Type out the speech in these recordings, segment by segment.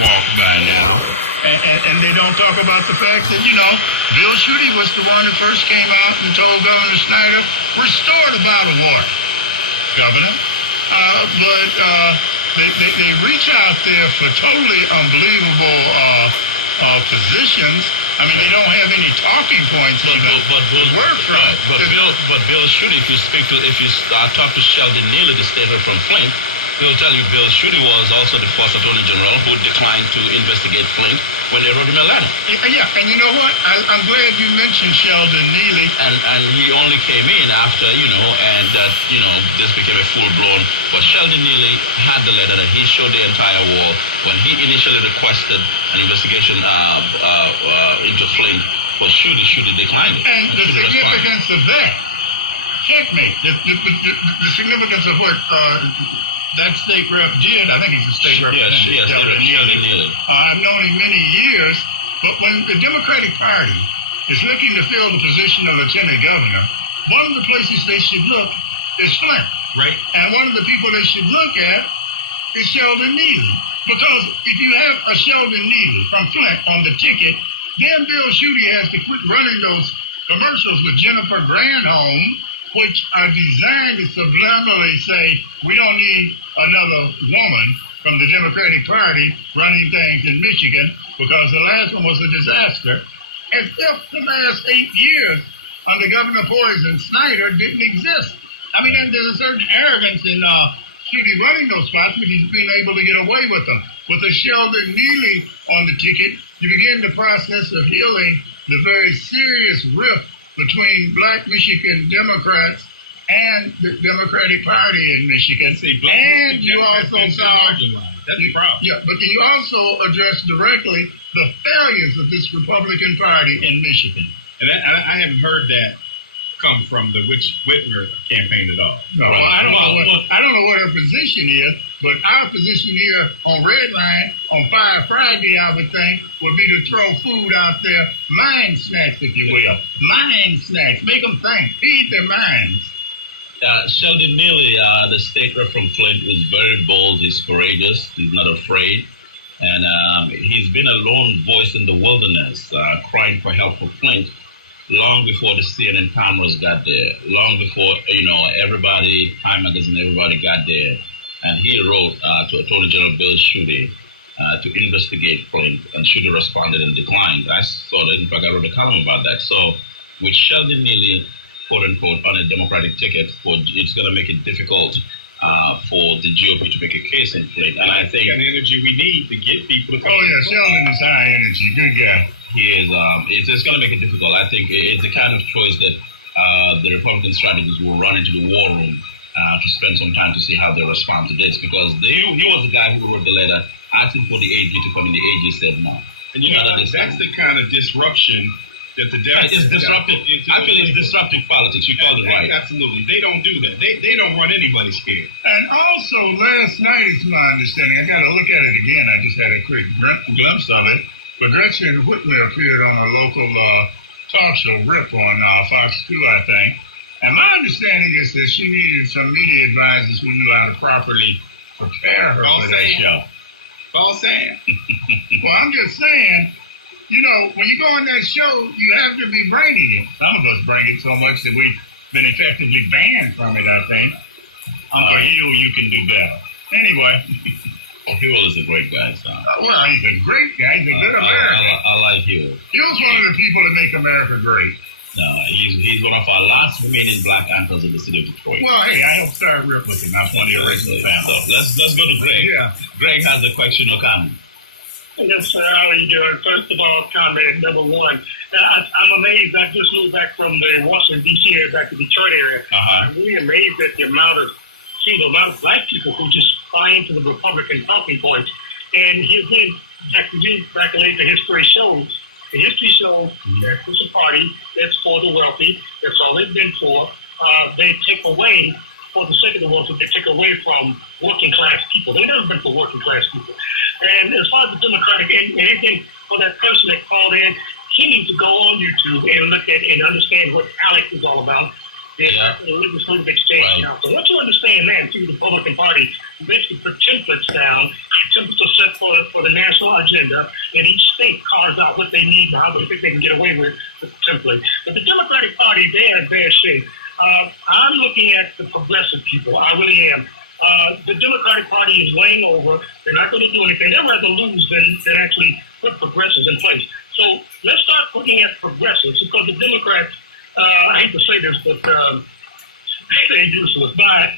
walk by now. And they don't talk about the fact that, Bill Schuette was the one that first came out and told Governor Snyder, restore the bottled water, Governor. But they reach out there for totally unbelievable positions. I mean, they don't have any talking points to work from. But Bill Schuette, if you talk to Sheldon Neely, the statement from Flint, he'll tell you Bill Schuette was also the first Attorney General who declined to investigate Flint when they wrote him a letter. Yeah, and you know what? I'm glad you mentioned Sheldon Neely. And he only came in after, and that, this became a full-blown. But Sheldon Neely had the letter that he showed the entire war when he initially requested an investigation into Flint. But Schuette declined it. And the significance of that, checkmate, the significance of what that state rep did, I think he's a state representative. Yes, Sheldon Neely. I've known him many years, but when the Democratic Party is looking to fill the position of lieutenant governor, one of the places they should look is Flint. Right. And one of the people they should look at is Sheldon Neely. Because if you have a Sheldon Neely from Flint on the ticket, then Bill Schuette has to quit running those commercials with Jennifer Granholm, which are designed to subliminally say, we don't need another woman from the Democratic Party running things in Michigan because the last one was a disaster. As if the last 8 years under Governor Poison Snyder didn't exist. I mean, there's a certain arrogance in Schuette running those spots, but he's been able to get away with them. With a Sheldon Neely on the ticket, you begin the process of healing the very serious rift between black Michigan Democrats and the Democratic Party in Michigan. And you also saw, that's the problem. Yeah, but you also address directly the failures of this Republican Party in Michigan. And I haven't heard that come from the Whitmer campaign at all. No, well, I don't know what her position is, but our position here on Red Line on Fire Friday, I would think, would be to throw food out there, mind snacks, if you will. Mind snacks. Make them think. Feed their minds. Sheldon Neely, the state rep from Flint, is very bold. He's courageous. He's not afraid. And he's been a lone voice in the wilderness, crying for help for Flint long before the CNN cameras got there, long before, everybody, Time Magazine, everybody got there. And he wrote to Attorney General Bill Schuette to investigate Flint, and Schuette responded and declined. I saw that. In fact, I wrote a column about that. So with Sheldon Neely, quote unquote, on a Democratic ticket, it's going to make it difficult for the GOP to make a case in Flint. And I think the energy we need to get people to come. Oh, yeah, Sheldon is high energy. Good guy. He is. It's going to make it difficult. I think it's the kind of choice that the Republican strategists will run into the war room to spend some time to see how they respond to this, because he was the guy who wrote the letter asking for the AG to come in. The AG said no. And that's the kind of disruption that the Democrats is disruptive. I feel it's disruptive politics. You called it right. Absolutely. They don't do that. They don't run anybody scared. And also, last night, it's my understanding, I got to look at it again. I just had a quick glimpse of it. But Gretchen Whitmer appeared on a local talk show, RIP, on Fox 2, I think. And my understanding is that she needed some media advisors who knew how to properly prepare her for that show. False saying. Well, I'm just saying, when you go on that show, you have to be bringing it. Some of us bring it so much that we've been effectively banned from it, I think. Uncle Hugh, you can do better. Anyway. Hugh is a great guy, son. Well, he's a great guy. He's a good American. I like Hugh. Hugh's one of the people that make America great. No, he's one of our last remaining black anchors in the city of Detroit. Well, hey, I helped start RIP with him. I'm one of the original family. So let's go to Greg. Yeah. Greg has a question or comment. Yes, sir. How are you doing? First of all, comment number one. I'm amazed. I just moved back from the Washington, D.C. area back to Detroit area. I'm really amazed at the amount of black people who just buy into the Republican talking points. And again, back in the history shows. The history shows that it's a party that's for the wealthy. That's all they've been for. They take away, for the sake of the wealthy, they take away from working class people. They've never been for working class people. And as far as the Democratic, anything for that person that called in, he needs to go on YouTube and look at and understand what Alex is all about. the Legislative Exchange Council. Once you understand that, the Republican Party basically put templates down, templates are set for the national agenda, and each state carves out what they need and how they think they can get away with the template. But the Democratic Party, they're in bad shape. I'm looking at the progressive people. I really am. The Democratic Party is laying over. They're not going to do anything. They'd rather lose than actually put progressives in place. So let's start looking at progressives, because the Democrats, I hate to say this, but they're useless. Bye.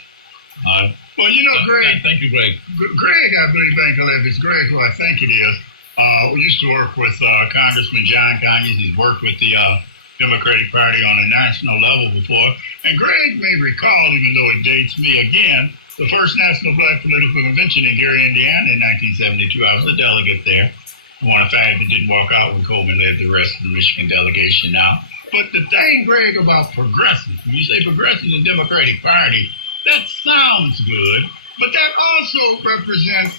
Well, you know, Greg. Thank you, Greg. Greg, I believe, it's Greg, who I think it is. We used to work with Congressman John Conyers. He's worked with the Democratic Party on a national level before. And Greg may recall, even though it dates me again, the first National Black Political Convention in Gary, Indiana in 1972. I was a delegate there. One of five that didn't walk out when Coleman led the rest of the Michigan delegation now. But the thing, Greg, about progressives, when you say progressives in the Democratic Party, that sounds good, but that also represents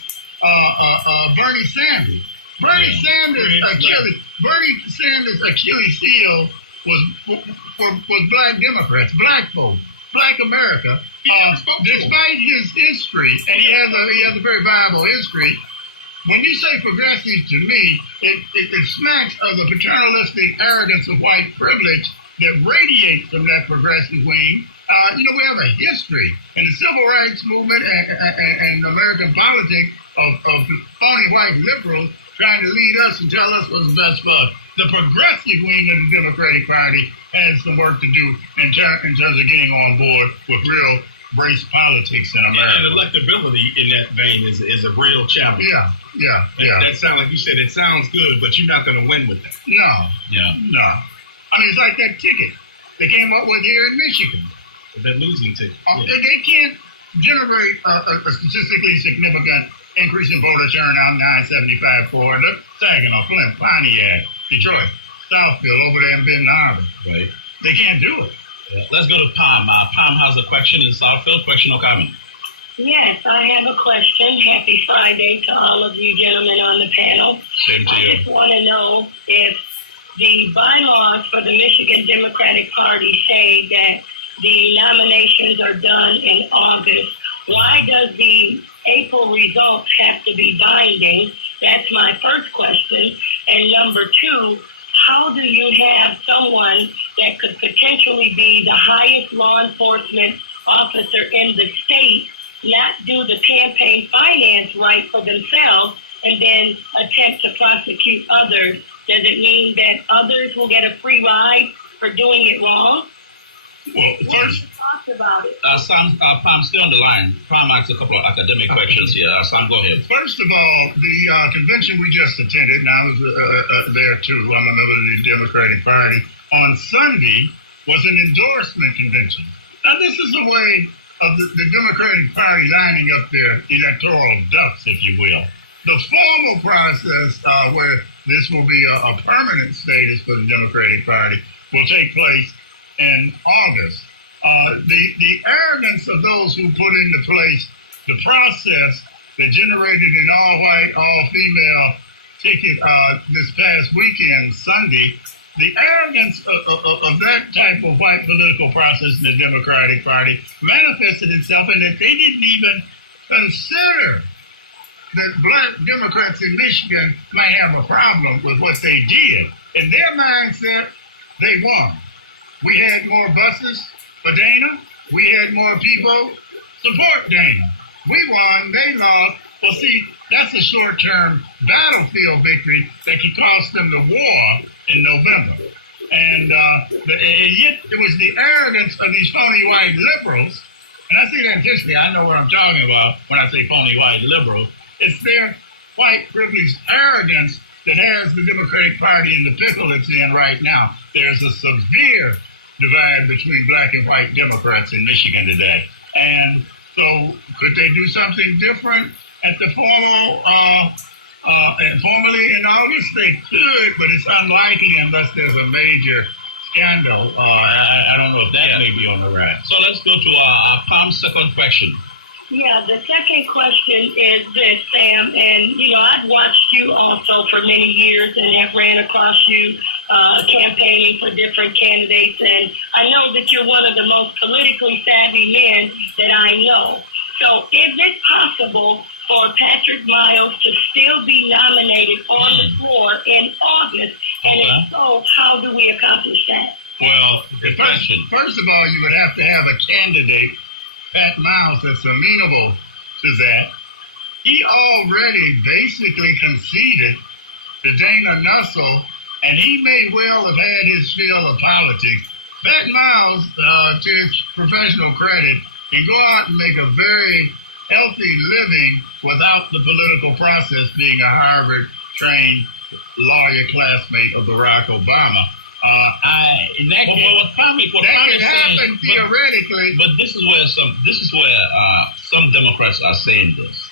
Bernie Sanders. Bernie Sanders' Achilles heel was black Democrats, black folks, black America. Despite his history, and he has a very viable history. When you say progressive, to me, it smacks of the paternalistic arrogance of white privilege that radiates from that progressive wing. We have a history in the civil rights movement and American politics of phony white liberals trying to lead us and tell us what's best for us. The progressive wing of the Democratic Party has some work to do in terms of getting on board with real race politics in America. And electability in that vein is a real challenge. Yeah. That sounds, like you said, it sounds good, but you're not going to win with that. No. I mean, it's like that ticket they came up with here in Michigan. That losing ticket. They can't generate a statistically significant increase in voter turnout, 975 for the Saginaw, Flint, Pontiac, Detroit, Southfield, over there in Benton Harbor. Right. They can't do it. Let's go to Pam. Pam has a question in Southfield. Question or comment? Yes, I have a question. Happy Friday to all of you gentlemen on the panel. Same to you. I just want to know if the bylaws for the Michigan Democratic Party say that the nominations are done in August. Why does the April results have to be binding? That's my first question. And number two, how do you have someone that could potentially be the highest law enforcement officer in the state not do the campaign finance right for themselves and then attempt to prosecute others? Does it mean that others will get a free ride for doing it wrong? Well, first, talked about it. Sam, Pam, stay on the line. Pam asked a couple of academic questions here. Sam, go ahead. First of all, the convention we just attended, and I was there too, I'm a member of the Democratic Party, on Sunday was an endorsement convention. Now, this is a way of the Democratic Party lining up their electoral ducks, if you will. The formal process where this will be a permanent status for the Democratic Party will take place in August. The arrogance of those who put into place the process that generated an all-white, all-female ticket this past weekend, Sunday, the arrogance of that type of white political process in the Democratic Party manifested itself in that they didn't even consider that black Democrats in Michigan might have a problem with what they did. In their mindset, they won. We had more buses for Dana. We had more people support Dana. We won, they lost. Well, see, that's a short-term battlefield victory that could cost them the war in November. And yet it was the arrogance of these phony white liberals, and I say that intentionally, I know what I'm talking about when I say phony white liberals. It's their white privileged arrogance that has the Democratic Party in the pickle it's in right now. There's a severe divide between black and white Democrats in Michigan today. And so could they do something different at the formally in August? They could, but it's unlikely unless there's a major scandal. I don't know if that may be on the rise. So let's go to Pam's second question. Yeah, the second question is this, Sam, and I've watched you also for many years and have ran across you campaigning for different candidates, and I know that you're one of the most politically savvy men that I know. So is it possible for Patrick Miles to still be nominated on the floor in August? And if so, how do we accomplish that? Well, first of all, you would have to have a candidate, Pat Miles, that's amenable to that. He already basically conceded to Dana Nessel, and he may well have had his fill of politics. Pat Miles, to his professional credit, can go out and make a very healthy living without the political process, being a Harvard-trained lawyer classmate of Barack Obama. That could happen theoretically. But this is where some Democrats are saying this,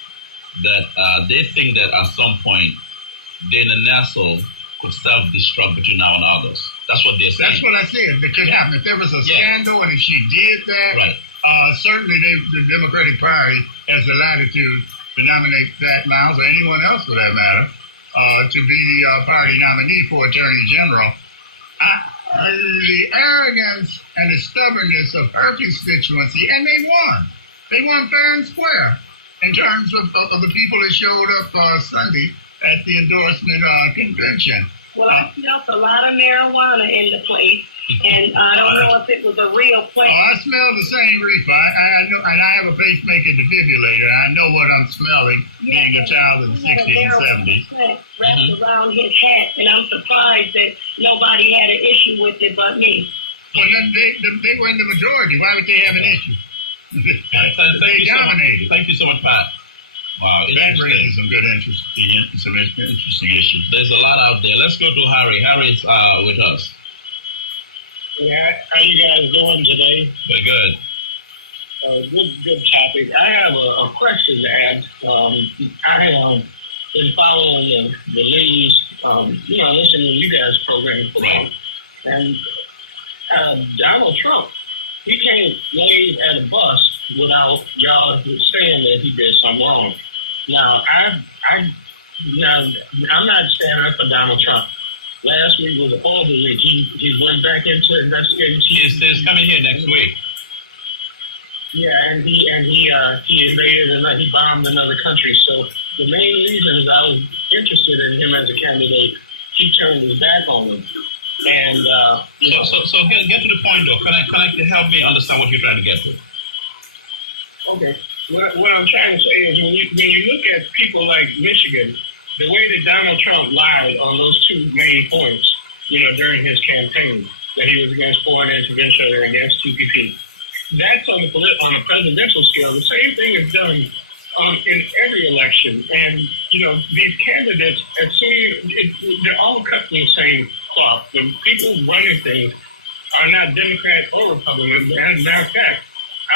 that they think that at some point Dana Nessel could self-destruct between now and August. That's what they're saying. That's what I said. That could happen. If there was a scandal and if she did that, right. Certainly the Democratic Party has the latitude to nominate Pat Miles or anyone else for that matter to be the party nominee for Attorney General. The arrogance and the stubbornness of her constituency, and they won. They won fair and square in terms of the people that showed up Sunday at the endorsement convention. Well, I smelled a lot of marijuana in the place, and I don't know if it was a real place. I smell the same reefer. I know, and I have a pacemaker defibrillator. I know what I'm smelling, being a child of the 60s and 70s. Wrapped around his hat, and I'm surprised that nobody had an issue with it but me. Well, then they were in the majority. Why would they have an issue? They dominated. Thank you so much, Pat. Wow, that raises some good interesting issues. There's a lot out there. Let's go to Harry. Harry's with us. Yeah, how you guys doing today? Very good. Good topic. I have a question to ask. I have been following the news, listening to you guys' program for a while. And Donald Trump, he can't wave at a bus without y'all saying that he did something wrong. Now, I'm not standing up for Donald Trump. Last week was a horrible week. He went back into investigating. He's coming here next week. Yeah, and he invaded and he bombed another country. So the main reason is I was interested in him as a candidate. He turned his back on him. And so get to the point though. Can I help me understand what you're trying to get to? Okay. What I'm trying to say is when you look at people like Michigan, the way that Donald Trump lied on those two main points, during his campaign, that he was against foreign intervention or against TPP, that's on a presidential scale. The same thing is done in every election. And, these candidates, they're all cut from the same cloth. The people running things are not Democrat or Republican. As a matter of fact,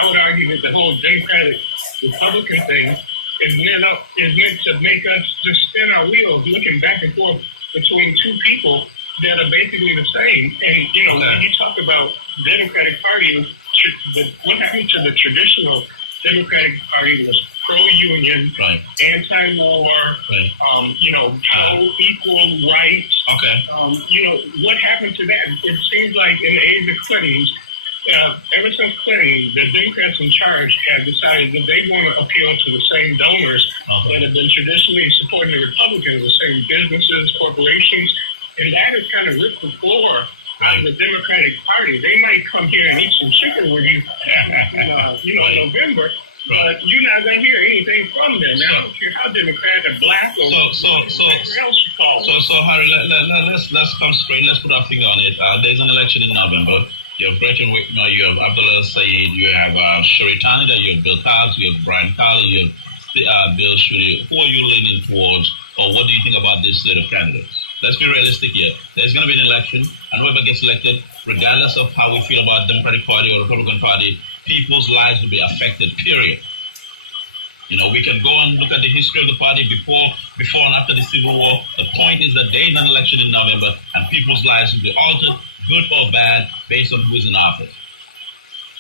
I would argue that the whole Democratic-Republican thing is meant to make us just spin our wheels looking back and forth between two people that are basically the same. And, when you talk about Democratic Party, what happened to the traditional Democratic Party was pro-union, right, anti-war, right, pro-equal rights. Okay. What happened to that? It seems like in the age of Clinton, ever since Clinton, the Democrats in charge have decided that they want to appeal to the same donors that have been traditionally supporting the Republicans, the same businesses, corporations, and that has kind of ripped the floor out of the Democratic Party. They might come here and eat some chicken with you in November, but you're not going to hear anything from them. I don't care how Democrat or black or whatever else you call them. So Harry, let's come straight. Let's put our finger on it. There's an election in November. You have Gretchen Whitmer, you have Abdullah Saeed, you have Sherry Tanida, you have Bill Cobbs, you have Brian Colley, you have Bill Schuette. Who are you leaning towards, or what do you think about this slate of candidates? Let's be realistic here. There's going to be an election, and whoever gets elected, regardless of how we feel about the Democratic Party or Republican Party, people's lives will be affected, period. We can go and look at the history of the party before and after the Civil War. The point is that there is an election in November, and people's lives will be altered, good or bad, based on who's in office.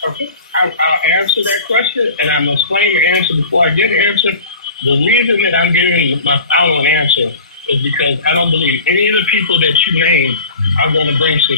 Okay. I'll answer that question, and I'm going to explain the answer before I get the answer. The reason that I'm giving my following answer is because I don't believe any of the people that you named I want to bring some